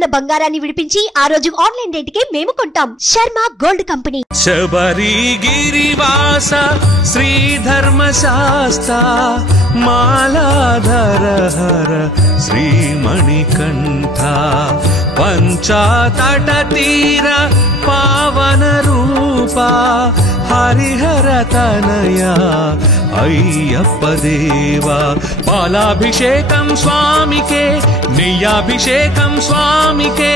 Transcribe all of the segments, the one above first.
ఉన్న బంగారాన్ని విడిపించి ఆ రోజు ఆన్లైన్ రేటుకే మేము కొంటాం. Sharma gold company. శబరిగిరివాస శ్రీధర్మశాస్త్ర మాలాధర హర శ్రీమణికంఠ పంచతట తీర పావన రూప హరిహర తనయ అయ్యప్ప దేవా. పాలాభిషేకం స్వామికే, నెయ్యాభిషేకం స్వామికే,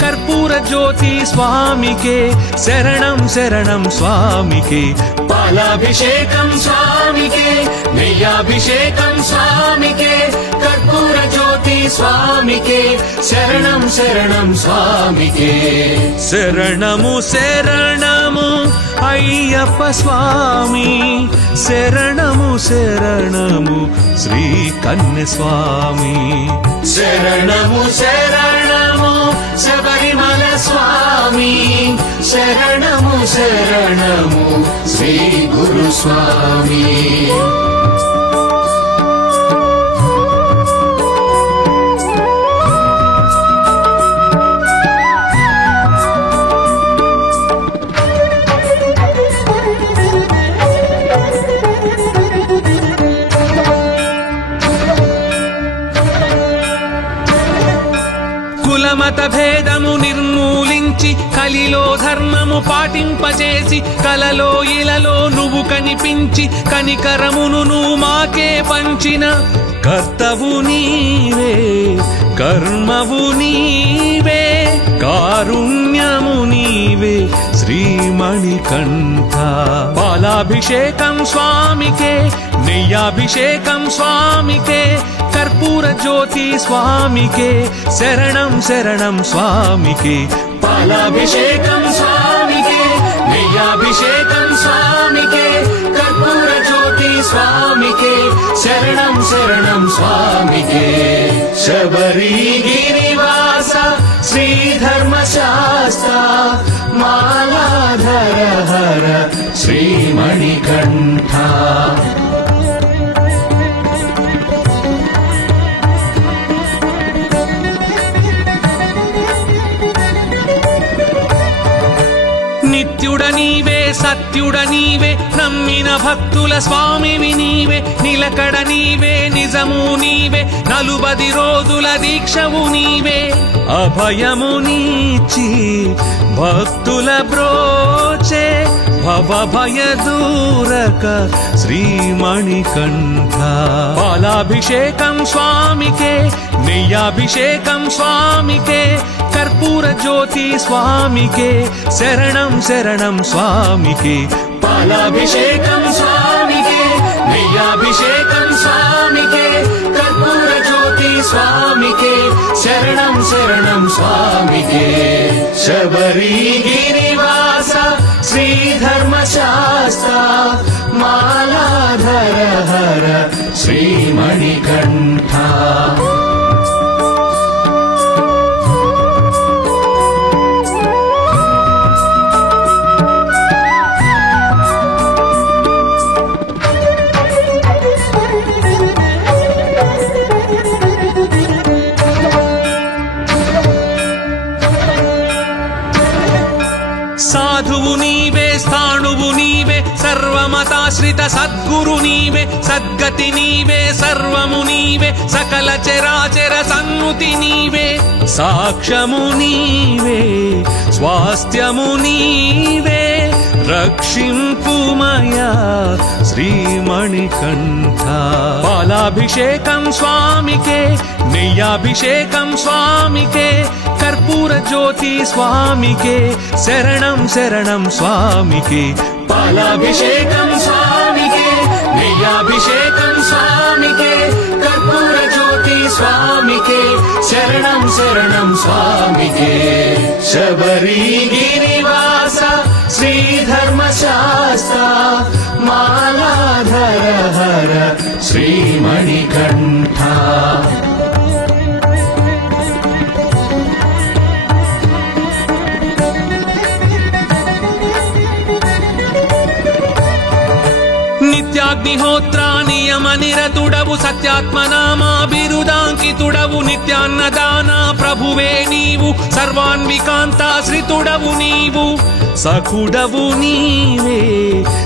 కర్పూర జ్యోతి స్వామికే, శరణం శరణం స్వామికే. పాలాభిషేకం స్వామికే, నెయ్యాభిషేకం స్వామికే, కర్పూర జ్యోతి స్వామికే, శరణం శరణం స్వామికే. శరణము శరణము అయ్యప్ప స్వామి, శరణము శరణము శ్రీ కన్య స్వామి. శరణము శరణము శబరిమల స్వామి, శరణము శరణము శ్రీ గురు స్వామి. కులమత భేదము నిర్మూలించి కలిలో ధర్మము పాటింపచేసి కలలో ఇలలో నువ్వు కనిపించి కనికరమును నువ్వు మాకే పంచిన కర్తవు నీవే, కర్మవు నీవే, కారుణ్యము నీవే శ్రీమణికంఠ. పాలాభిషేకం స్వామికే, నెయ్యాభిషేకం స్వామికే, కర్పూర జ్యోతి స్వామికే, శరణం శరణం స్వామికే. పాలాభిషేకం స్వామికే, నెయ్యాభిషేకం స్వామికే, కర్పూర జ్యోతి స్వామికే, శరణం శరణం స్వామికే. శబరిగిరివాస శ్రీధర్మశాస్త్ర మాలాధర హర శ్రీమణికంఠ. నిత్యుడ నీవే, సత్యుడ నీవే, నమ్మిన భక్తుల స్వామివి నీవే, నిలకడ నీవే, నిజము నీవే, 40 రోజుల దీక్షవు నీవే, అభయము నీచి భక్తుల బ్రోచే భవ భయ దూరక శ్రీమణికంఠ. పాలాభిషేకం స్వామికే, నెయ్యాభిషేకం స్వామికే, కర్పూర జ్యోతి స్వామికే, శరణం శరణం స్వామికే. పాలాభిషేకం స్వామికే, నెయ్యాభిషేకం స్వామికే, కర్పూర జ్యోతి స్వామికే, శరణం శరణం స్వామికే. శబరిగిరివాస శ్రీధర్మశాస్త్ర మాలాధర హర శ్రీమణికంఠ. సాధువు నీవే, స్థాణువు నీవే, సర్వమతాశ్రిత సద్గురు నీవే, సద్గతి నీవే, సర్వము నీవే, సకల చరాచర సన్నుతి నీవే, సాక్ష్యము నీవే, స్వాస్థ్యము నీవే, రక్షింపుమయా శ్రీమణికంఠ. పాలాభిషేకం స్వామికే, నెయ్యాభిషేకం స్వామికే, కర్పూర జ్యోతి స్వామికే, శరణం శరణం స్వామికే. పాలాభిషేకం స్వామికే, నెయ్యాభిషేకం స్వామికే, కర్పూర జ్యోతి స్వామికే, శరణం శరణం స్వామికే. శబరిగిరివాస శ్రీధర్మశాస్త్ర మాలాధర హర శ్రీమణికంఠ. నిత్యాగ్నిహోత్ర నియమ నిరతుడవు, సత్యాత్మనామా బిరుదాంకితుడవు, నిత్యాన్నదాన ప్రభువే నీవు, సర్వాన్వికాంతాశ్రితుడవు నీవు సఖుడవు నీవే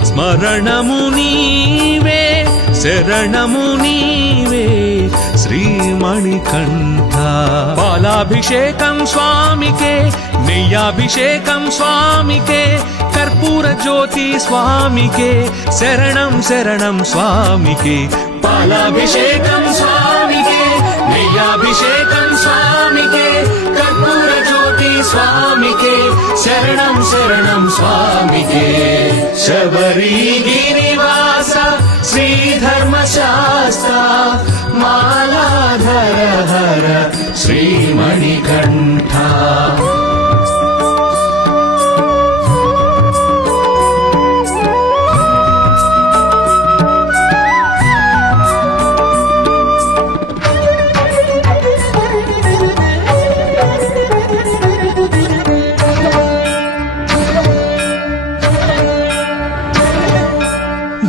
స్మరణము నీవే శరణము నీవే శ్రీమణికంఠ పాలాభిషేకం స్వామికే నెయ్యాభిషేకం స్వామికే కర్పూర జ్యోతి స్వామికే శరణం శరణం స్వామికే పాలాభిషేకం స్వామికే నెయ్యాభిషేకం స్వామికే కర్పూర జ్యోతి స్వామికే శరణం శరణం స్వామికే శబరిగిరివాస శ్రీధర్మశాస్త్ర మాలాధర హర శ్రీమణికంఠ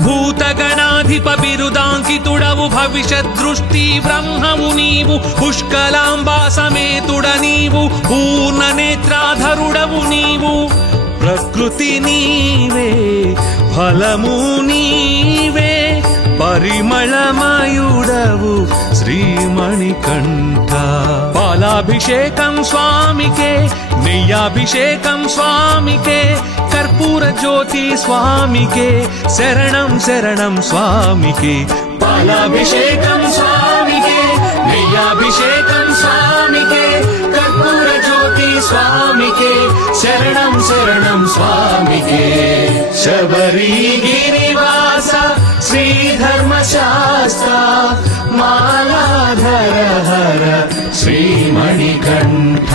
భూతగణాధిప బిరుదాంకితుడవు భవిష్యదృష్టి బ్రహ్మము నీవు పుష్కలాంబా సమేతుడ నీవు పూర్ణ నేత్రాధరుడవు నీవు ప్రకృతి నీవే ఫలము నీవే పరిమళమయుడవు శ్రీమణికంఠ పాలాభిషేకం స్వామికే నెయ్యాభిషేకం స్వామికే కర్పూర జ్యోతి స్వామికే శరణం శరణం స్వామికే పాలాభిషేకం స్వామికే నెయ్యాభిషేకం స్వామికే కర్పూర జ్యోతి స్వామికే శరణం శరణం స్వామికే శబరిగిరివాస శ్రీధర్మశాస్త్ర మాలాధర హర శ్రీమణికంఠ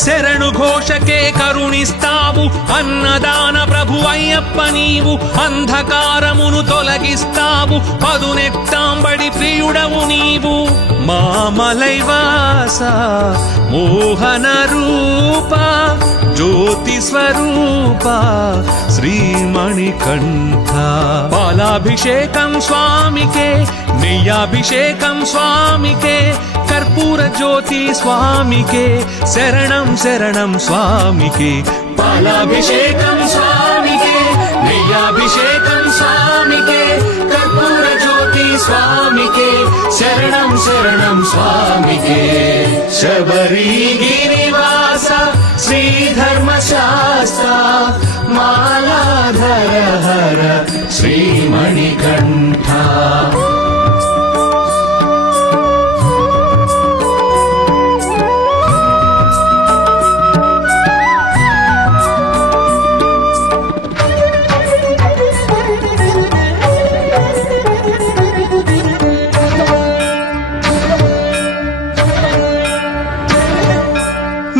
శరణు ఘోషకే కరుణిస్తావు అన్నదాన ప్రభు అయ్యప్ప నీవు అంధకారమును తొలగిస్తావు పదునెట్టాంబడి ప్రియుడవు నీవు మామలైవాస మోహన రూప జ్యోతి స్వరూప శ్రీమణికంఠ పాలాభిషేకం స్వామికే నెయ్యాభిషేకం స్వామికే కర్పూర జ్యోతి స్వామికే శరణం శరణం స్వామికే పాలాభిషేకం స్వామికే నెయ్యాభిషేకం స్వామికే కర్పూర జ్యోతి స్వామికే శరణం శరణం స్వామికే శబరిగిరివాస శ్రీధర్మశాస్త్ర మాలాధర హర శ్రీమణికంఠ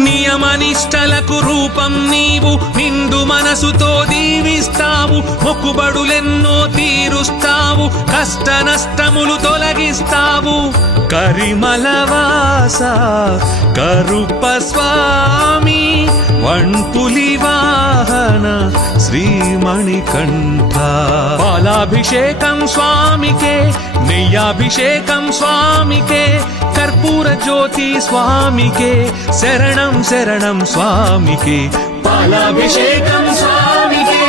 నియమనిష్టలకు రూపం నీవు నిండు మనసుతో దీవిస్తావు మొక్కుబడులెన్నో తీరుస్తావు కష్ట నష్టములు తొలగిస్తావు కరిమలవాస కరుప స్వామి వణ్పులి వాహన శ్రీమణికంఠ పాలాభిషేకం స్వామికే నెయ్యాభిషేకం స్వామికే కర్పూర జ్యోతి స్వామికే శరణం శరణం స్వామికే పాలాభిషేకం స్వామికే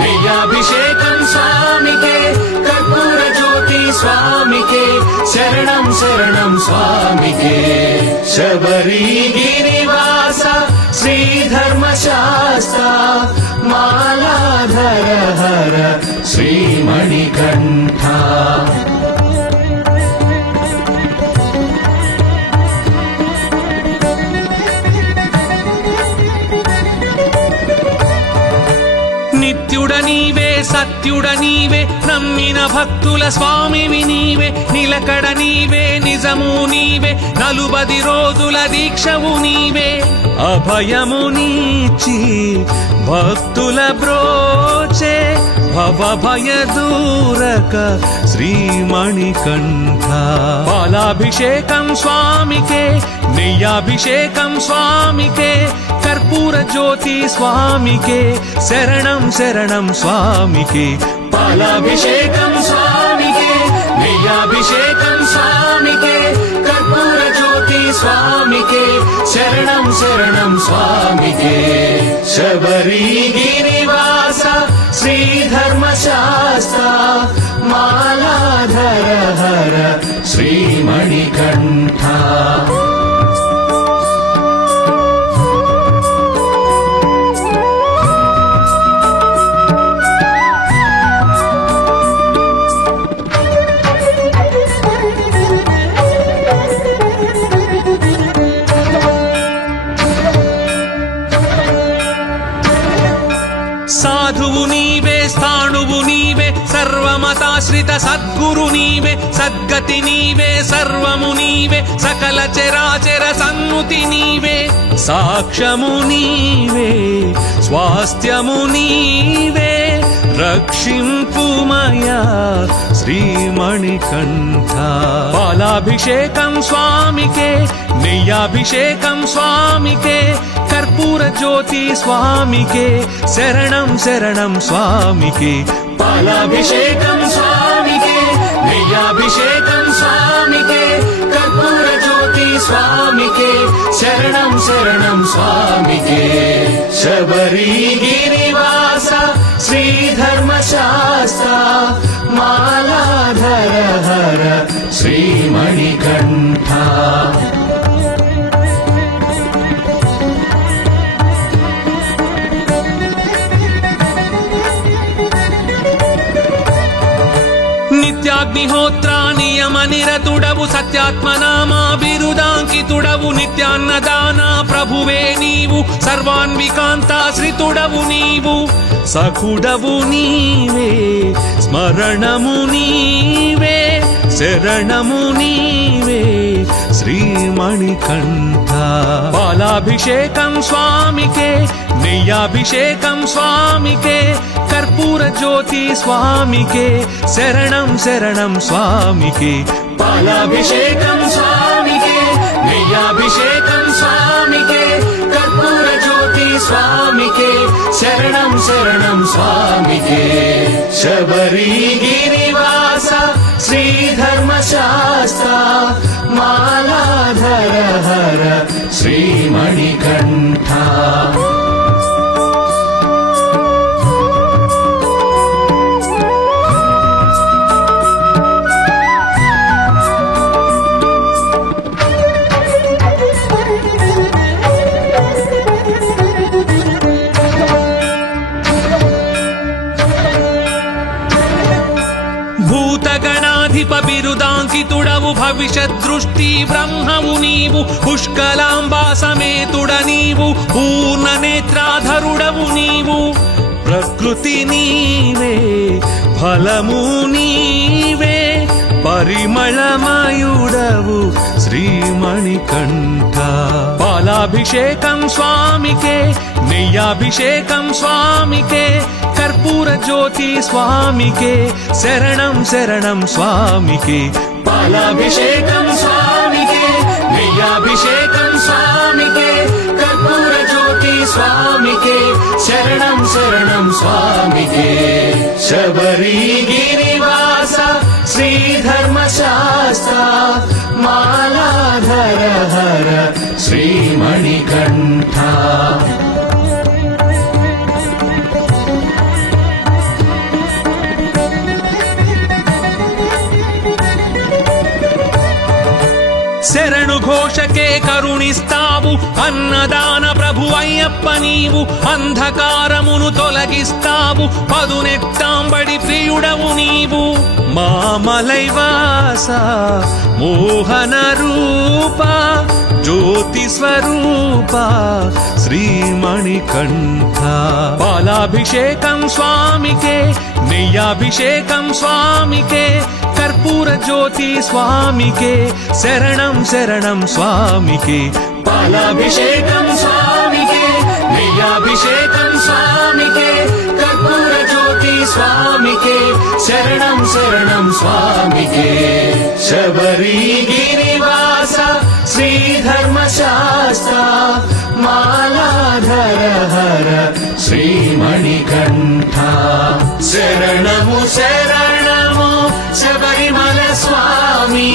నెయ్యాభిషేకం స్వామికే కర్పూర జ్యోతి స్వామికే శరణం శరణం స్వామికే శబరిగిరివాస శ్రీధర్మశాస్త్ర మాలాధర హర శ్రీమణికంఠ నిత్యుడ నీవే సత్యుడ నీవే నమ్మిన భక్తుల స్వామివి నీవే నిలకడ నీవే నిజము నీవే నలుబది రోజుల దీక్షవు నీవే అభయము నీచి భక్తుల బ్రోచే భవ భయ దూరక శ్రీమణికంఠ పాలాభిషేకం స్వామికే నెయ్యాభిషేకం స్వామికే కర్పూర జ్యోతి స్వామికే శరణం శరణం స్వామికే పాలాభిషేకం స్వామికే నెయ్యాభిషేకం స్వామికే కర్పూర జ్యోతి స్వామికే శరణం శరణం స్వామికే శబరిగిరివాస శ్రీధర్మశాస్త్ర మాలాధర హర శ్రీమణికంఠ సాధువు నీవే స్థాణువు నీవే సర్వమతాశ్రిత సద్గురు నీవే సద్గతి నీవే సర్వము నీవే సకల చరాచర సన్నుతి నీవే సాక్ష్యము నీవే స్వాస్థ్యము నీవే రక్షింపుమయా శ్రీమణికంఠ పాలాభిషేకం స్వామికే నెయ్యాభిషేకం స్వామికే కర్పూర జ్యోతి స్వామికే శరణం శరణం స్వామికే పాలాభిషేకం స్వామికే నెయ్యాభిషేకం స్వామికే కర్పూర జ్యోతి స్వామికే శరణం శరణం స్వామికే శబరిగిరివాస శ్రీధర్మశాస్త్ర మాలాధర హర శ్రీమణికంఠ నిత్యాగ్నిహోత్ర నియమ నిరతుడవు సత్యాత్మనామా బిరుదాంకితుడవు నిత్యాన్నదాన ప్రభువే నీవు సర్వాన్వికాంతాశ్రితుడవు నీవు సఖుడవు నీవే స్మరణము నీవే శరణము నీవే శ్రీమణికంఠ పాలాభిషేకం స్వామికే నెయ్యాభిషేకం స్వామికే కర్పూర జ్యోతి స్వామికే శరణం శరణం స్వామికే పాలాభిషేకం స్వామికే నెయ్యాభిషేకం స్వామికే కర్పూర జ్యోతి స్వామికే శరణం శరణం స్వామికే శబరిగిరివాస శ్రీధర్మశాస్త్ర మాలాధర హర శ్రీమణికంఠ భూతగణాధిప బిరుదాంకితుడవు భవిష్యత్ దృష్టి బ్రహ్మము నీవు పుష్కలాంబా సమేతుడ నీవు పూర్ణ నేత్రాధరుడవు నీవు ప్రకృతి నీవే ఫలము నీవే పరిమళమయుడవు శ్రీమణికంఠ పాలాభిషేకం స్వామికే నెయ్యాభిషేకం స్వామికే కర్పూర జ్యోతి స్వామికే శరణం శరణం స్వామికే పాలాభిషేకం స్వామికే నెయ్యాభిషేకం స్వామికే కర్పూర జ్యోతి స్వామికే శరణం శరణం స్వామికే శబరిగిరివాస శ్రీధర్మశాస్త్ర మాలాధర హర శ్రీమణికంఠ శరణు ఘోషకే కరుణిస్తావు అన్నదాన ప్రభు అయ్యప్ప నీవు అంధకారమును తొలగిస్తావు పదునెట్టాంబడి ప్రియుడవు నీవు మామలైవాస మోహన రూప జ్యోతి స్వరూప శ్రీమణికంఠ పాలాభిషేకం స్వామికే నెయ్యాభిషేకం స్వామికే కర్పూర జ్యోతి స్వామికే శరణం శరణం స్వామికే పాలాభిషేకం స్వామికే నెయ్యాభిషేకం స్వామికే కర్పూర జ్యోతి స్వామికే శరణం శరణం స్వామికే శబరిగిరివాస శ్రీధర్మశాస్త్ర మాలాధర హర హర శ్రీమణికంఠ శరణము శరణము శబరిమల స్వామి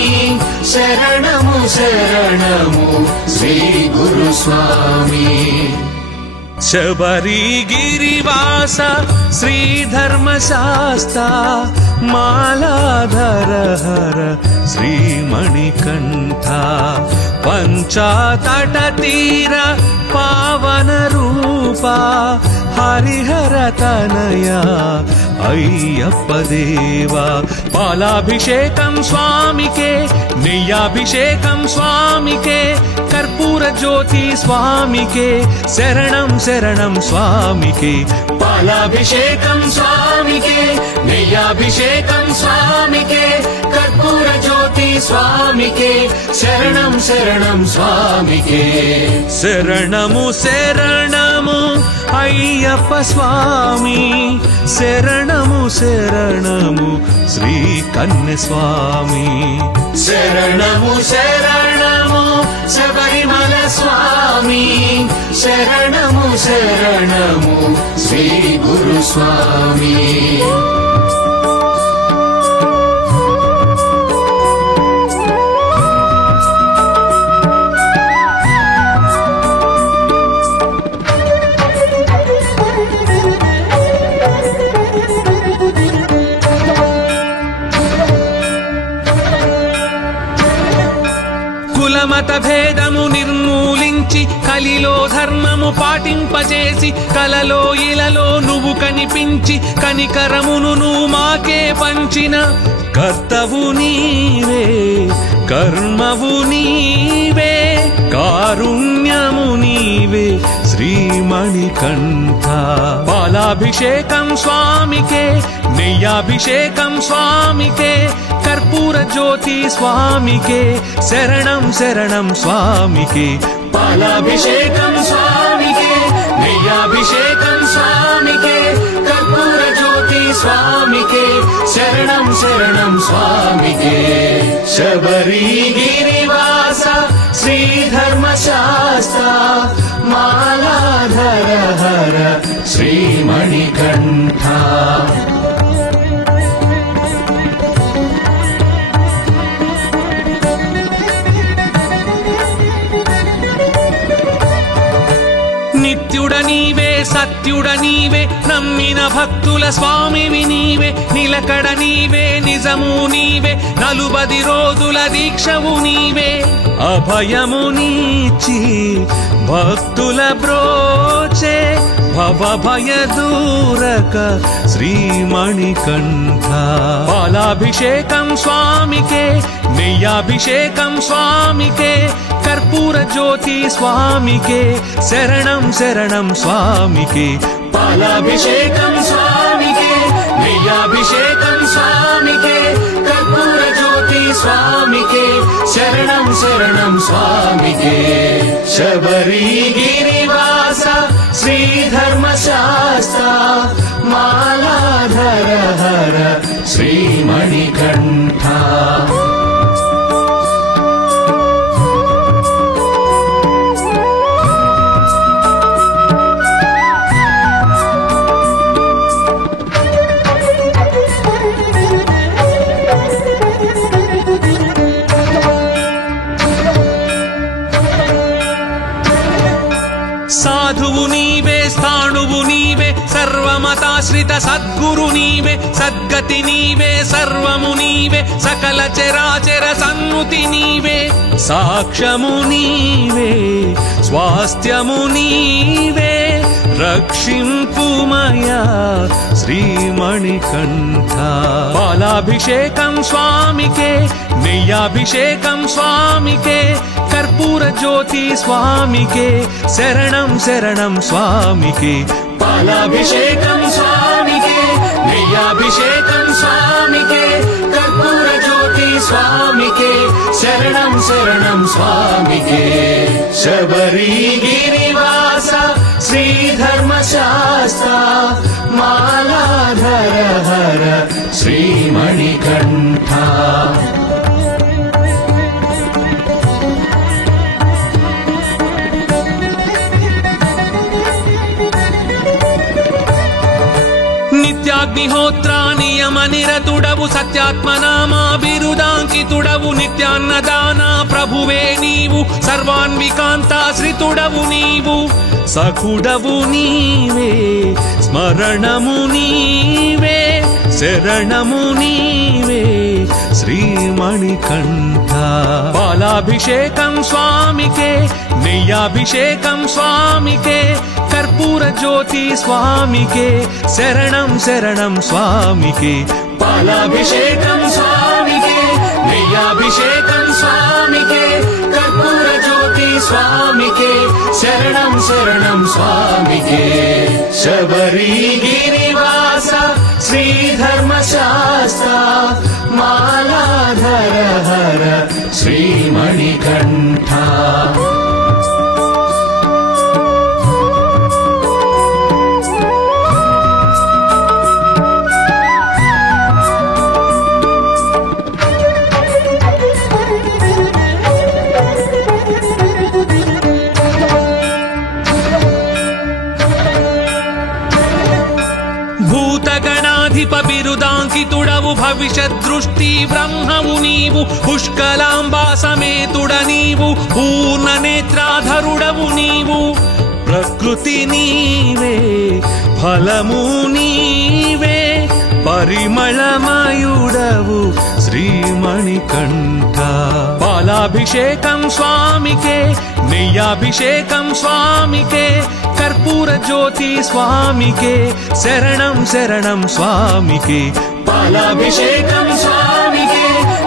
శరణము శరణము శ్రీ గురు స్వామి శబరిగిరివాస శ్రీధర్మశాస్తా మాలాధర హర శ్రీమణికంఠ పంచతట తీర పావన రూప హరిహర తనయ అయ్యప్ప దేవా పాలాభిషేకం స్వామికే నెయ్యాభిషేకం స్వామికే కర్పూర జ్యోతి స్వామికే శరణం శరణం స్వామికే పాలాభిషేకం స్వామికే నెయ్యాభిషేకం స్వామికే కర్పూర జ్యోతి స్వామికే శరణం శరణం స్వామికే శరణము శరణము అయ్యప్ప స్వామి శరణము శరణము శ్రీ కన్య స్వామి శరణము శరణము శబరిమల స్వామి శరణము శరణము శ్రీ గురు స్వామి కులమత భేదము నిర్మూలించి కలిలో ధర్మము పాటింపజేసి కలలో ఇలలో నువ్వు కనిపించి కనికరమును నువ్వు మాకే పంచిన కర్తవు నీవే కర్మవు నీవే కారుణ్యము నీవే శ్రీమణికంఠ పాలాభిషేకం స్వామికే నెయ్యాభిషేకం స్వామికే కర్పూర జ్యోతి స్వామికే శరణం శరణం స్వామికే పాలాభిషేకం స్వామికే నెయ్యాభిషేకం స్వామికే కర్పూర జ్యోతి స్వామికే శరణం శరణం స్వామికే శబరిగిరివాస శ్రీధర్మశాస్తా మాలాధర హర శ్రీమణికంఠ నిత్యుడ నీవే సత్యుడ నీవే నమ్మిన భక్తుల స్వామివి నీవే నిలకడ నీవే నిజము నీవే నలుబది రోజుల దీక్షవు నీవే అభయము నీచి భక్తుల బ్రోచే భవ భయ దూరక శ్రీమణికంఠ పాలాభిషేకం స్వామికే నెయ్యాభిషేకం స్వామికే కర్పూర జ్యోతి స్వామికే శరణం శరణం స్వామికే పాలాభిషేకం స్వామికే నెయ్యాభిషేకం స్వామికే కర్పూర జ్యోతి స్వామికే శరణం శరణం స్వామికే శబరిగిరివాస శ్రీధర్మశాస్తా మాలాధర హర శ్రీమణికంఠ సాధువు నీవే స్థాణువు నీవే సర్వమతాశ్రిత సద్గురు నీవే సద్గతి నీవే సర్వము నీవే సకల చరాచర సన్నుతి నీవే సాక్ష్యము నీవే స్వాస్థ్యము నీవే రక్షింపుమయా శ్రీమణికంఠ పాలాభిషేకం స్వామికే నెయ్యాభిషేకం స్వామికే కర్పూర జ్యోతి స్వామికే శరణం శరణం స్వామికే పాలాభిషేకం స్వామికే నెయ్యాభిషేకం స్వామికే కర్పూర జ్యోతి స్వామికే శరణం శరణం స్వామికే శబరిగిరివాస శ్రీధర్మశాస్తా మాలాధర హర శ్రీమణికంఠ నిత్యాగ్నిహోత్ర నియమ నిరతుడవు సత్యాత్మనామా బిరుదాంకితుడవు నిత్యాన్నదాన ప్రభువే నీవు సర్వాన్వికాంతాశ్రితుడవు నీవు సఖుడవు నీవే స్మరణము నీవే శరణము నీవే శ్రీమణికంఠ పాలాభిషేకం స్వామికే నెయ్యాభిషేకం స్వామికే కర్పూర జ్యోతి స్వామికే శరణం శరణం స్వామికే పాలాభిషేకం స్వామికే నెయ్యాభిషేకం స్వామికే కర్పూర జ్యోతి స్వామికే శరణం శరణం స్వామికే శబరిగిరివాస శ్రీధర్మశాస్త్ర మాలాధర హర శ్రీమణికంఠ భూతగణాధిప బిరుదాంకితుడవు భవిష్యదృష్టి బ్రహ్మవు నీవు పుష్కలాంబా సమేతుడ నీవు పూర్ణ నేత్రాధరుడవు నీవు ప్రకృతి నీవే ఫలము నీవే పరిమళమయుడవు శ్రీమణికంఠ పాలాభిషేకం స్వామికే నెయ్యాభిషేకం స్వామికే కర్పూర జ్యోతి స్వామికే శరణం శరణం స్వామికే పాలాభిషేకం స్వామికే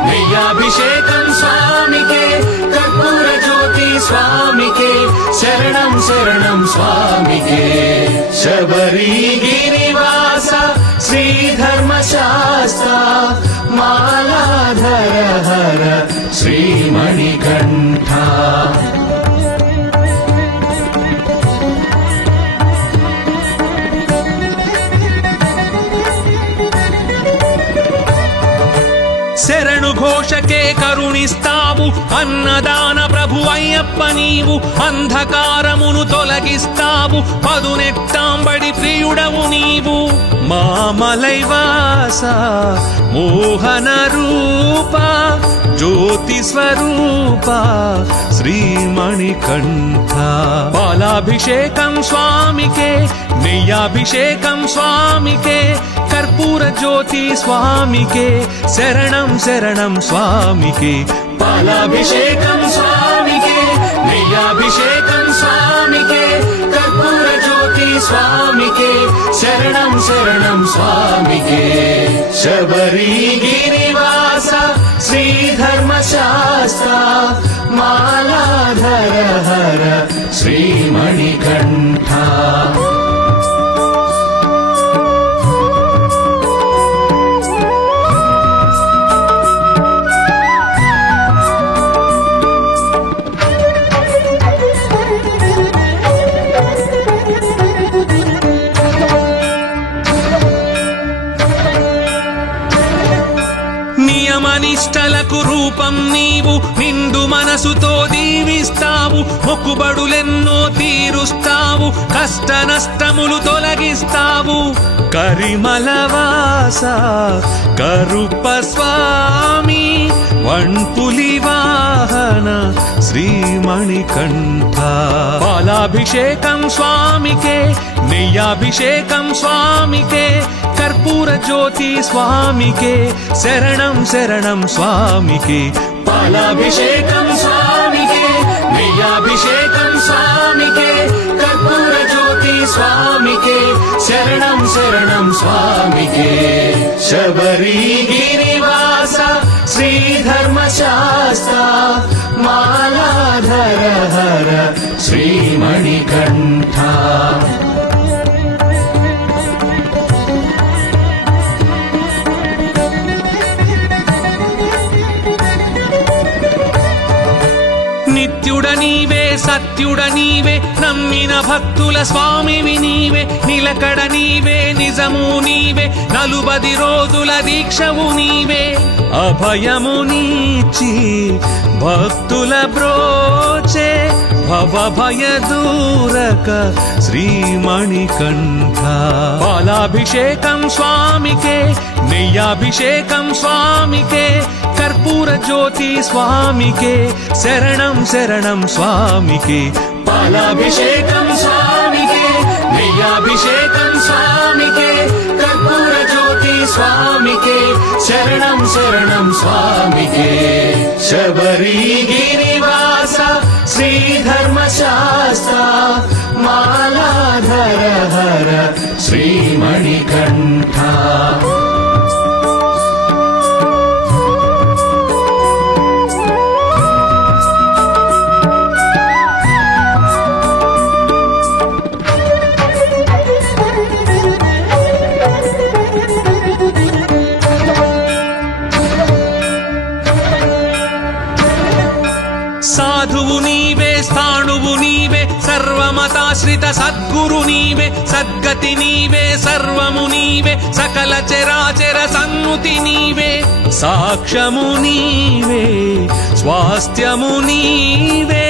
నెయ్యాభిషేకం స్వామికే కర్పూర జ్యోతి స్వామికే శరణం శరణం స్వామికే శబరిగిరివాస శ్రీధర్మశాస్త్ర మాలాధర హర శ్రీమణికంఠ శరణు ఘోషకే కరుణిస్తావు అన్నదాన ప్రభు అయ్యప్ప నీవు అంధకారమును తొలగిస్తావు పదునెట్టాంబడి ప్రియుడవు నీవు మామలైవాస మోహన రూప జ్యోతి స్వరూప శ్రీమణికంఠ పాలాభిషేకం స్వామికే నెయ్యాభిషేకం స్వామికే కర్పూర జ్యోతి స్వామికే శరణం శరణం స్వామికే పాలాభిషేకం స్వామికే నెయ్యాభిషేకం స్వామికే కర్పూర జ్యోతి స్వామికే శరణం శరణం స్వామికే శబరిగిరివాస శ్రీధర్మశాస్త్ర మాలాధర హర శ్రీమణికంఠ నిష్టలకు రూపం నీవు నిండు మనసుతో దీవిస్తావు మొక్కుబడులెన్నో తీరుస్తావు కష్ట నష్టములు తొలగిస్తావు కరిమలవాస కరుప స్వామి వణ్పులి వాహన శ్రీమణికంఠ పాలాభిషేకం స్వామికే నెయ్యాభిషేకం స్వామికే కర్పూర జ్యోతి స్వామికే శరణం శరణం స్వామికే పాలాభిషేకం స్వామికే నెయ్యాభిషేకం స్వామికే కర్పూర జ్యోతి స్వామికే శరణం శరణం స్వామికే శబరిగిరివాస శ్రీధర్మశాస్త్ర మాలాధర హర శ్రీమణికంఠ నిత్యుడ నీవే సత్యుడ నీవే నమ్మిన భక్తుల స్వామివి నీవే నిలకడ నీవే నిజము నీవే 40 రోజుల దీక్షవు నీవే అభయము నీచి భక్తుల బ్రోచే భవభయదూరక శ్రీమణికంఠ పాలాభిషేకం స్వామికే నెయ్యాభిషేకం స్వామికే కర్పూర జ్యోతి స్వామికే శరణం శరణం స్వామికే పాలాభిషేకం స్వామికే నెయ్యాభిషేకం స్వామికే కర్పూర జ్యోతి స్వామికే శరణం శరణం స్వామికే శబరిగిరివాస శ్రీధర్మశాస్త్ర మాలాధర హర శ్రీమణికంఠ సాధువు నీవే స్థాణువు నీవే సర్వమతాశ్రిత సద్గురు నీవే సద్గతి నీవే సర్వము నీవే సకల చరాచర సన్నుతి నీవే సాక్ష్యము నీవే స్వాస్థ్యము నీవే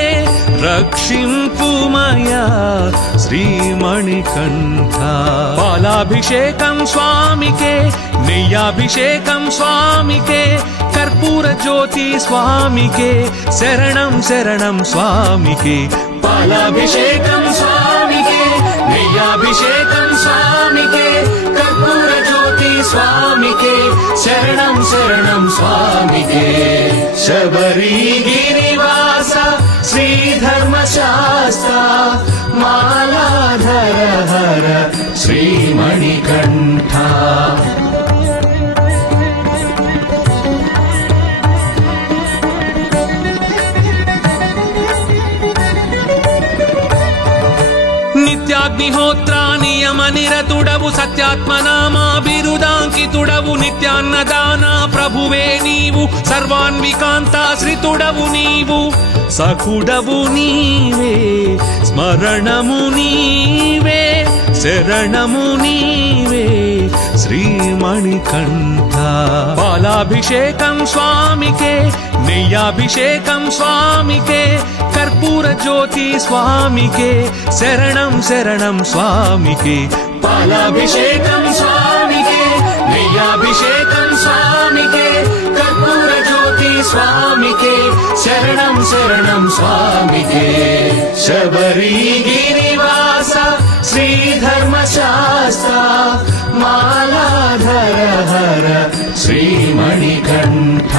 రక్షింపుమయా శ్రీమణికంఠ పాలాభిషేకం స్వామికే నెయ్యాభిషేకం స్వామికే కర్పూర జ్యోతి స్వామికే శరణం శరణం స్వామికే పాలాభిషేకం స్వామికే నెయ్యాభిషేకం స్వామికే కర్పూర జ్యోతి స్వామికే శరణం శరణం స్వామికే శబరిగిరివాస శ్రీధర్మశాస్త్ర మాలాధర హర శ్రీమణికంఠ నిత్యాగ్నిహోత్ర నియమ నిరతుడవు సత్యాత్మనామా బిరుదాంకితుడవు నిత్యాన్నదాన ప్రభువే నీవు సర్వాన్వికాంతాశ్రితుడవు నీవు సకుడవు నీవే స్మరణము నీవే శరణము నీవే శ్రీమణికంఠ పాలాభిషేకం స్వామికే నెయ్యాభిషేకం స్వామికే కర్పూర జ్యోతి స్వామికే శరణం శరణం స్వామికే పాలాభిషేకం స్వామికే నెయ్యాభిషేకం స్వామికే కర్పూర జ్యోతి స్వామికే శరణం శరణం స్వామికే శబరిగిరివాస శ్రీధర్మశాస్త్ర మాలాధర హర శ్రీమణికంఠ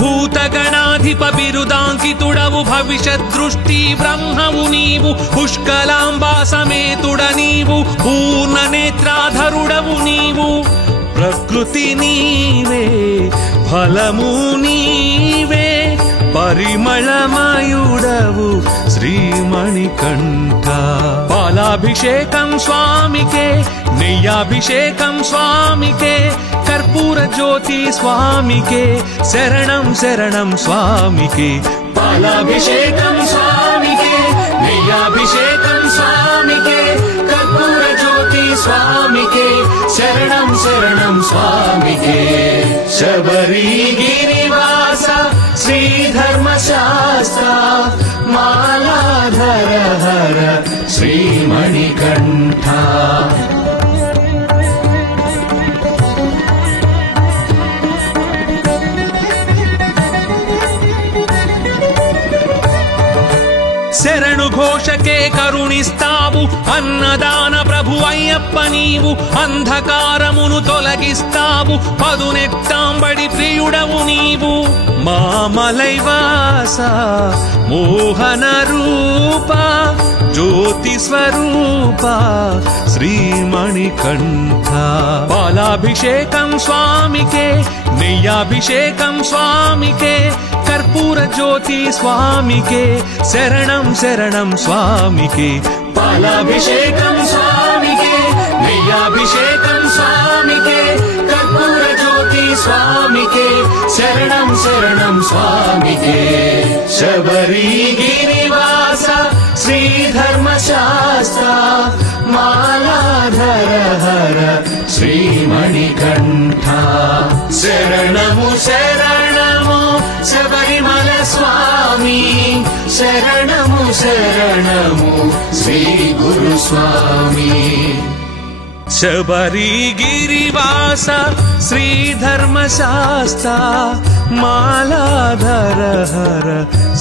భూతగణాధిప బిరుదాంకితుడవు భవిష్యదృష్టి బ్రహ్మవు నీవు పుష్కలాంబా సమేతుడ నీవు పూర్ణ నేత్రాధరుడవు నీవు ప్రకృతి నీవే ఫలము నీవే పరిమళమయుడవు శ్రీమణికంఠ పాలాభిషేకం స్వామికే నెయ్యాభిషేకం స్వామికే కర్పూర జ్యోతి స్వామికే శరణం శరణం స్వామికే పాలాభిషేకం స్వామికే నెయ్యాభిషేకం స్వామికే కర్పూర జ్యోతి స్వామికే శరణం శరణం స్వామికే శబరిగిరివాస శ్రీధర్మశాస్త్ర మాలాధర హర శ్రీమణికంఠ శరణు ఘోషకే కరుణిస్తావు అన్నదాన ప్రభు అయ్యప్ప నీవు అంధకారమును తొలగిస్తావు పదునెత్తాంబడి ప్రియుడవు నీవు మామలైవాస మోహన రూప జ్యోతి స్వరూప శ్రీమణికంఠ పాలాభిషేకం స్వామికే నెయ్యాభిషేకం స్వామికే కర్పూర జ్యోతి స్వామికే శరణం శరణం స్వామికే పాలాభిషేకం స్వామికే నెయ్యాభిషేకం స్వామికే కర్పూర జ్యోతి स्वामिके शरणं शरणं स्वामिके शबरीगिरिवास श्रीधर्मशास्ता मालाधर हर श्रीमणिकण्ठा शरणमु शरणमु शबरिमल स्वामी शरणमु शरणमु श्री गुरु स्वामी शबरीगिरिवास श्रीधर्मशास्ता मालाधर हर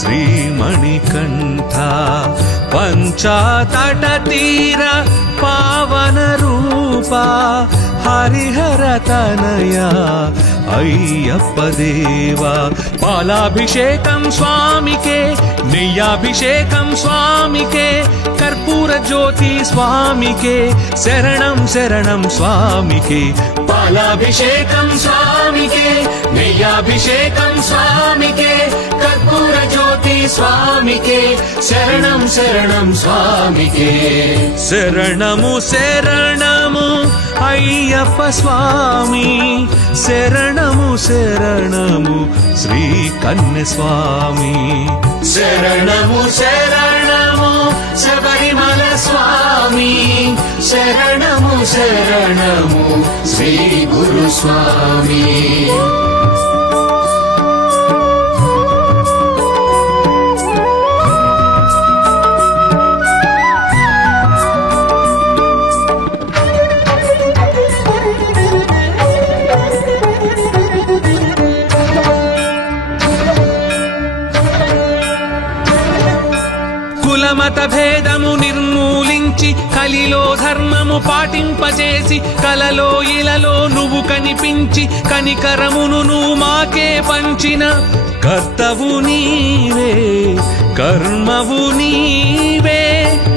श्रीमणिकण्ठा पंचातटतीर पावन रूपा हरिहर तनया अय्यप्प देवा पालाभिषेकं स्वामिके नेय्याभिषेकं स्वामिके कर्पूर ज्योति स्वामिके शरणं शरणं स्वामिके पालाभिषेकं स्वामिके नेय्याभिषेकं स्वामिके कर्पूर ज्योति स्वामिके शरणं शरणं स्वामिके शरणमु शरणमु अय्यप्प स्वामी शरणमु शरणमु श्री कन्या स्वामी शरणमु शरणमु शबरिमल स्वामी शरणमु शरणमु श्री गुरु स्वामी కులమత భేదము నిర్మూలించి కలిలో ధర్మము పాటింపజేసి కలలో ఇలలో నువ్వు కనిపించి కనికరమును నువ్వు మాకే పంచిన కర్తవు నీవే కర్మవు నీవే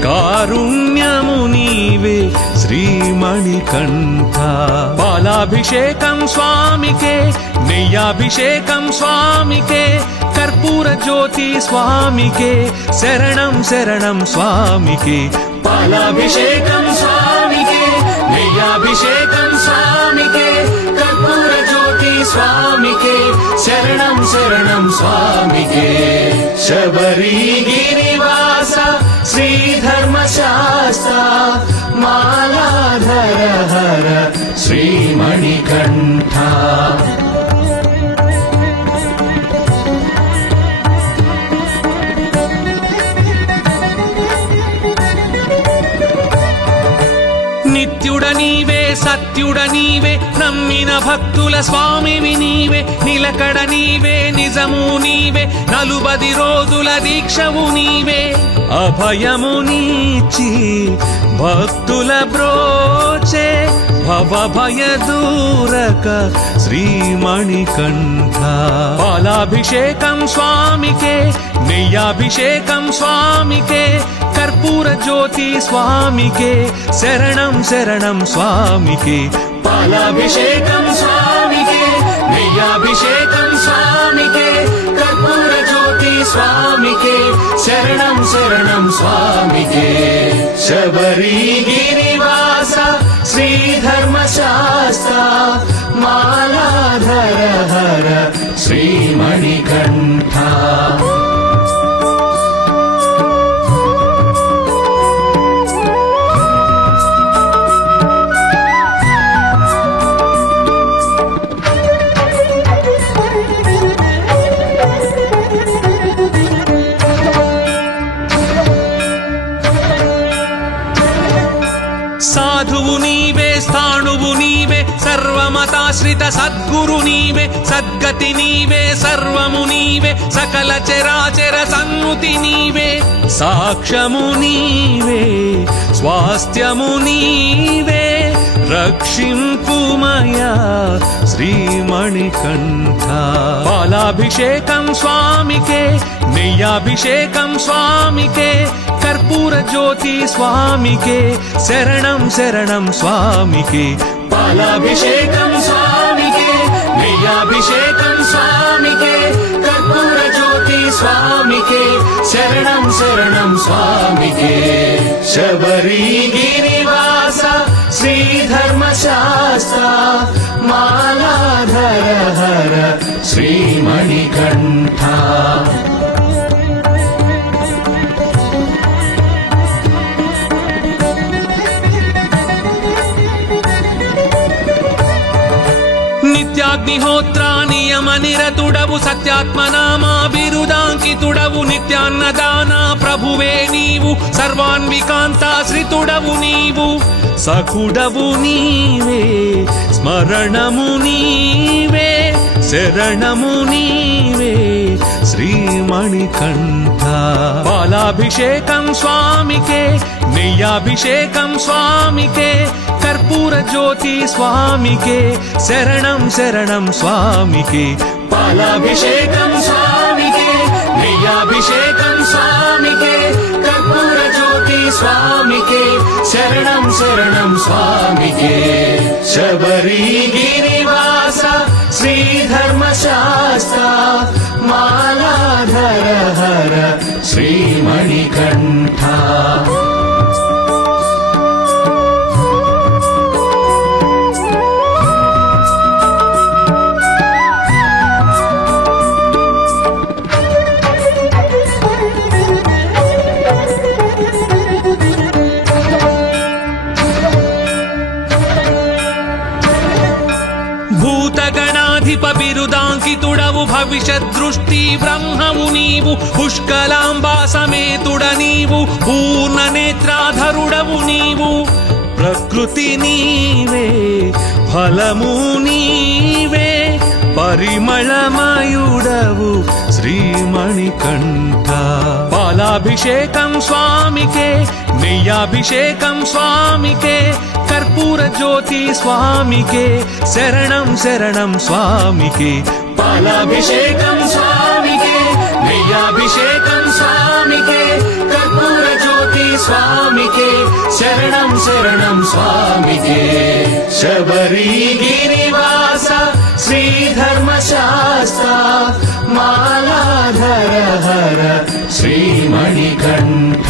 కారుణ్యము నీవే శ్రీమణికంఠ పాలాభిషేకం స్వామికే నెయ్యాభిషేకం స్వామికే कर्पूर ज्योति स्वामिके शरणं शरणं स्वामिके पालाभिषेकं स्वामिके नेय्याभिषेकं स्वामिके कर्पूर ज्योति स्वामिके शरणं शरणं स्वामिके शबरीगिरिवास श्रीधर्मशास्ता मालाधर हर श्रीमणिकण्ठा నిత్యుడ నీవే సత్యుడ నీవే నమ్మిన భక్తుల స్వామివి నీవే నిలకడ నీవే నిజము నీవే నలుబది రోజుల దీక్షవు నీవే అభయము నీచి భక్తుల బ్రోచే భవ భయ దూరక శ్రీమణికంఠ పాలాభిషేకం స్వామికే నెయ్యాభిషేకం స్వామికే कर्पूर ज्योति स्वामिके शरणं शरणं स्वामिके पालाभिषेकं स्वामिके नेय्याभिषेकं स्वामिके कर्पूर ज्योति स्वामिके शरणं शरणं स्वामिके शबरीगिरिवास श्रीधर्मशास्ता मालाधर हर श्रीमणिकण्ठा సాధువు నీవే స్థాణువు నీవే సర్వమతాశ్రిత సద్గురు నీవే సద్గతి నీవే సర్వము నీవే సకల చరాచర సన్నుతి నీవే సాక్ష్యము నీవే స్వాస్థ్యము నీవే రక్షింపుమయా శ్రీమణికంఠ పాలాభిషేకం స్వామికే నెయ్యాభిషేకం స్వామికే कर्पूर ज्योति स्वामिके शरणं शरणं स्वामिके पालाभिषेकं स्वामिके नेय्याभिषेकं स्वामिके कर्पूर ज्योति स्वामिके शरणं शरणं स्वामिके शबरीगिरिवास श्रीधर्मशास्ता मालाधर हर श्रीमणिकण्ठा నిత్యాగ్నిహోత్ర నియమ నిరతుడవు సత్యాత్మనామా బిరుదాంకితుడవు నిత్యాన్నదాన ప్రభువే నీవు సర్వాన్వికాంతాశ్రితుడవు నీవు సఖుడవు నీవే స్మరణము నీవే శరణము నీవే శ్రీమణికంఠ పాలాభిషేకం స్వామికే నెయ్యాభిషేకం స్వామికే కర్పూర జ్యోతి స్వామికే శరణం శరణం స్వామికే పాలాభిషేకం స్వామికే నెయ్యాభిషేకం స్వామికే కర్పూర జ్యోతి స్వామికే శరణం శరణం స్వామికే శబరిగిరివాస శ్రీధర్మశాస్త్ర మాలాధర హర శ్రీమణికంఠ భూతగణాధిప బిరుదాంకితుడవు భవిష్యదృష్టి బ్రహ్మవు నీవు పుష్కలాంబా సమేతుడ నీవు పూర్ణ నేత్రాధరుడవు నీవు ప్రకృతి నీవే ఫలము నీవే పరిమళమయుడవు శ్రీమణికంఠ పాలాభిషేకం స్వామికే నెయ్యాభిషేకం స్వామికే కర్పూర జ్యోతి స్వామికే శరణం శరణం స్వామికే పాలాభిషేకం స్వామికే నెయ్యాభిషేకం స్వామికే కర్పూర జ్యోతి స్వామికే శరణం శరణం స్వామికే శబరిగిరివాస శ్రీధర్మశాస్త్ర మాలాధర హర శ్రీమణికంఠ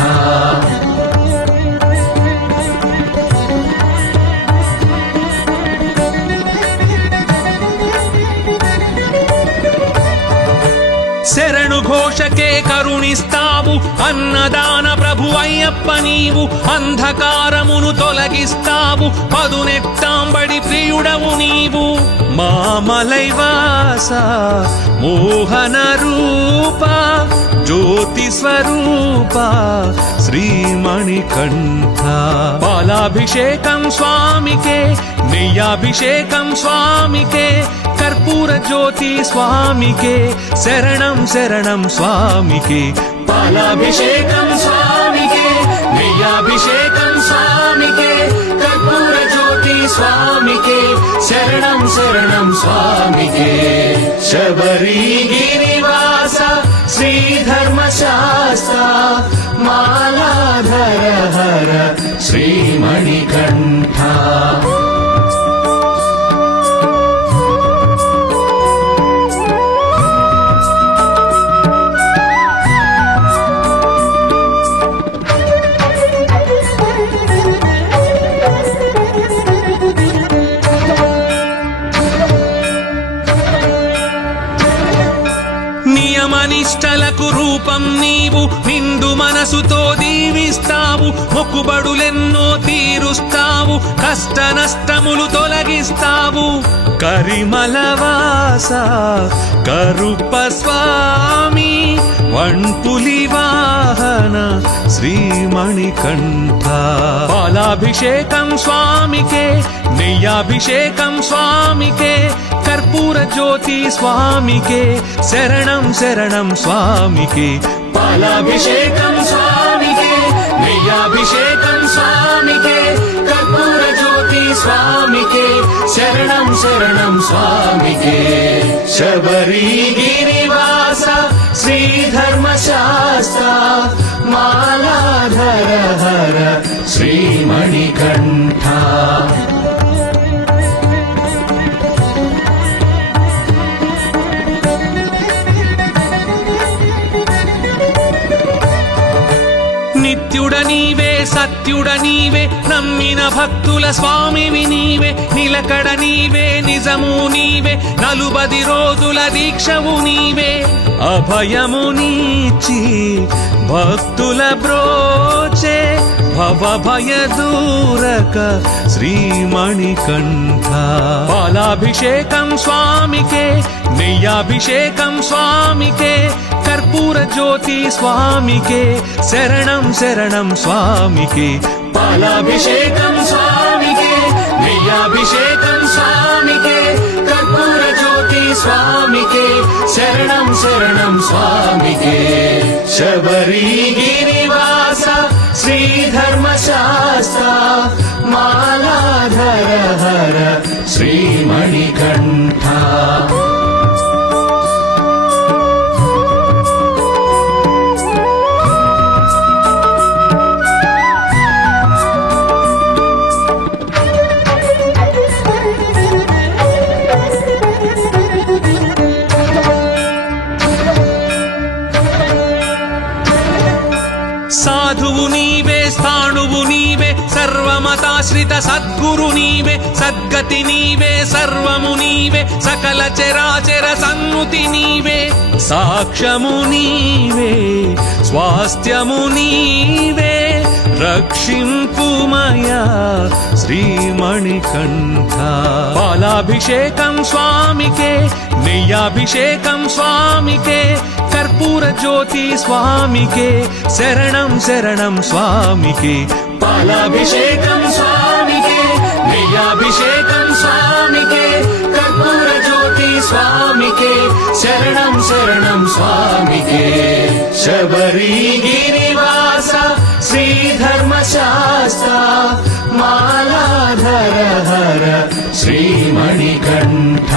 శరణు ఘోషకే కరుణిస్తావు అన్నదాన ప్రభు అయ్యప్ప నీవు అంధకారమును తొలగిస్తావు పదునెట్టాంబడి ప్రియుడవు నీవు మామలైవాస మోహన రూప జ్యోతి స్వరూప శ్రీమణికంఠ పాలాభిషేకం స్వామికే నెయ్యాభిషేకం స్వామికే కర్పూర జ్యోతి స్వామికే శరణం శరణం స్వామికే పాలాభిషేకం స్వామికే నెయ్యాభిషేకం స్వామికే కర్పూర జ్యోతి స్వామికే శరణం శరణం స్వామికే శబరిగిరివాస శ్రీధర్మశాస్త్ర మాలాధర హర శ్రీమణికంఠ నియమనిష్టలకు రూపం నీవు నిండు మనసుతో దీవిస్తావు మొక్కుబడులెన్నో తీరుస్తావు కష్ట నష్టములు తొలగిస్తావు కరిమలవాస కరుప స్వామి వణ్పులి వాహన శ్రీమణికంఠ పాలాభిషేకం స్వామికే నెయ్యాభిషేకం స్వామికే కర్పూర జ్యోతి స్వామికే శరణం శరణం స్వామికే పాలాభిషేకం స్వామికే నెయ్యాభిషేకం స్వామికే కర్పూర జ్యోతి స్వామికే శరణం శరణం స్వామికే శబరిగిరివాస శ్రీధర్మశాస్త్ర మాలాధర హర శ్రీమణికంఠ నిత్యుడ నీవే సత్యుడ నీవే నమ్మిన భక్తుల స్వామివి నీవే నిలకడ నీవే నిజము నీవే నలుబది రోజుల దీక్షవు నీవే అభయము నీచి భక్తుల బ్రోచే భవ భయ దూరక శ్రీమణికంఠ పాలాభిషేకం స్వామికే నెయ్యాభిషేకం స్వామికే కర్పూర జ్యోతి స్వామికే శరణం శరణం స్వామికే పాలాభిషేకం స్వామికే నెయ్యాభిషేకం స్వామికే కర్పూర జ్యోతి స్వామికే శరణం శరణం స్వామికే శబరిగిరివాస శ్రీధర్మశాస్త్ర మాలాధర హర శ్రీమణికంఠ సాధువు నీవే స్థాణువు నీవే సర్వమతాశ్రిత సద్గురు నీవే సద్గతి నీవే సర్వము నీవే సకల చరాచర సన్నుతి నీవే సాక్ష్యము నీవే స్వాస్థ్యము నీవే రక్షింపుమయా శ్రీమణికంఠ పాలాభిషేకం స్వామికే నెయ్యాభిషేకం స్వామికే కర్పూర జ్యోతి స్వామికే శరణం శరణం స్వామికే పాలాభిషేకం స్వామికే నెయ్యాభిషేకం స్వామికే కర్పూర జ్యోతి స్వామికే శరణం శరణం స్వామికే శబరిగిరివాస శ్రీధర్మశాస్త్ర మాలాధర హర శ్రీమణికంఠ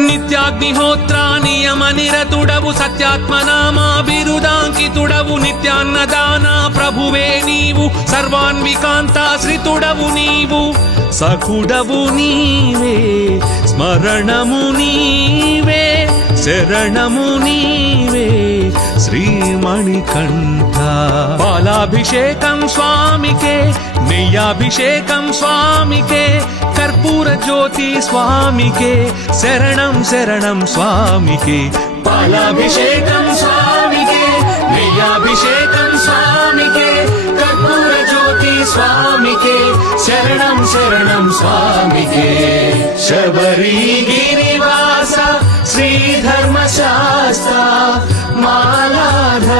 నిత్యాగ్నిహోత్ర నియమ నిరతుడవు సత్యాత్మనామా బిరుదాంకితుడవు నిత్యాన్నదాన ప్రభువే నీవు సర్వాన్వికాంతాశ్రితుడవు నీవు సఖుడవు నీవే స్మరణము నీవే శరణము నీవే శ్రీమణికంఠ పాలాభిషేకం స్వామికే నెయ్యాభిషేకం స్వామికే కర్పూర జ్యోతి స్వామికే శరణం శరణం స్వామికే పాలాభిషేకం స్వామికే నెయ్యాభిషేకం స్వామికే కర్పూర జ్యోతి స్వామికే శరణం శరణం స్వామికే శబరిగిరివాస శ్రీధర్మశాస్త్ర మాలాధర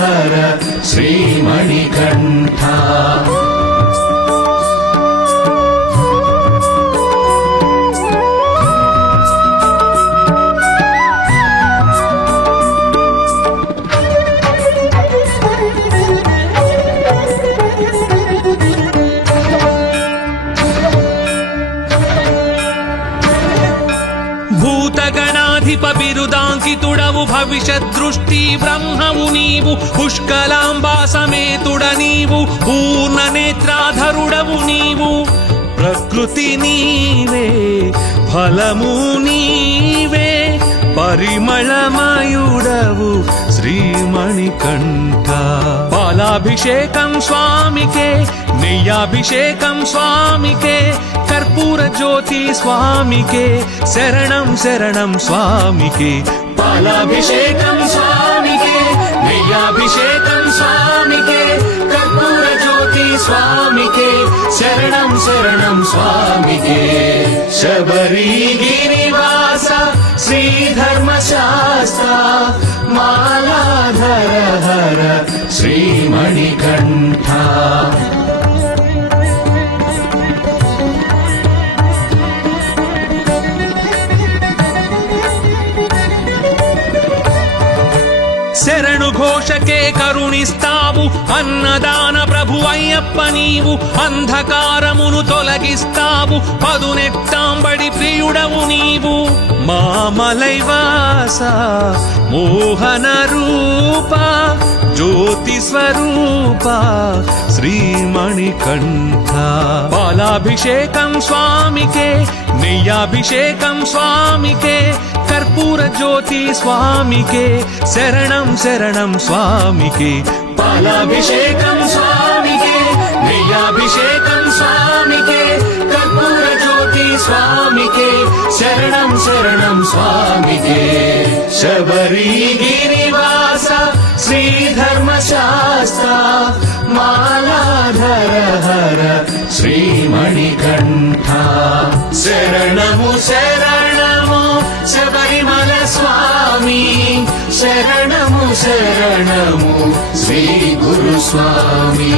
హర శ్రీమణికంఠ భూతగణాధిప బిరుదాంకితుడవు భవిష్యత్ దృష్టి బ్రహ్మవు నీవు పుష్కలాంబా సమేతుడ నీవు పూర్ణ నేత్రాధరుడవు నీవు ప్రకృతి నీవే ఫలము నీవే పరిమళమయుడవు శ్రీమణికంఠ పాలాభిషేకం స్వామికే నెయ్యాభిషేకం స్వామికే కర్పూర జ్యోతి స్వామికే శరణం శరణం స్వామికే పాలాభిషేకం స్వామికే నెయ్యాభిషేకం స్వామికే కర్పూర జ్యోతి స్వామికే శరణం శరణం స్వామికే శబరిగిరివాస శ్రీధర్మశాస్త్ర మాలాధర హర శ్రీమణికంఠ శరణు ఘోష ఘోషకే కరుణిస్తావు అన్నదాన ప్రభు అయ్యప్ప నీవు అంధకారమును తొలగిస్తావు పదునెట్టాంబడి ప్రియుడవు నీవు మామలైవాస మోహన రూప జ్యోతి స్వరూప శ్రీమణికంఠ పాలాభిషేకం స్వామికే నెయ్యాభిషేకం స్వామికే కర్పూర జ్యోతి స్వామికే శరణం శరణం స్వామికే పాలాభిషేకం స్వామికే నెయ్యాభిషేకం స్వామికే కర్పూర జ్యోతి స్వామికే శరణం శరణం స్వామికే శబరిగిరివాస శ్రీధర్మశాస్త్ర మాలాధర హర శ్రీమణికంఠ శరణము శరణము శబరిమల స్వామి శరణము శరణము శ్రీ గురు స్వామి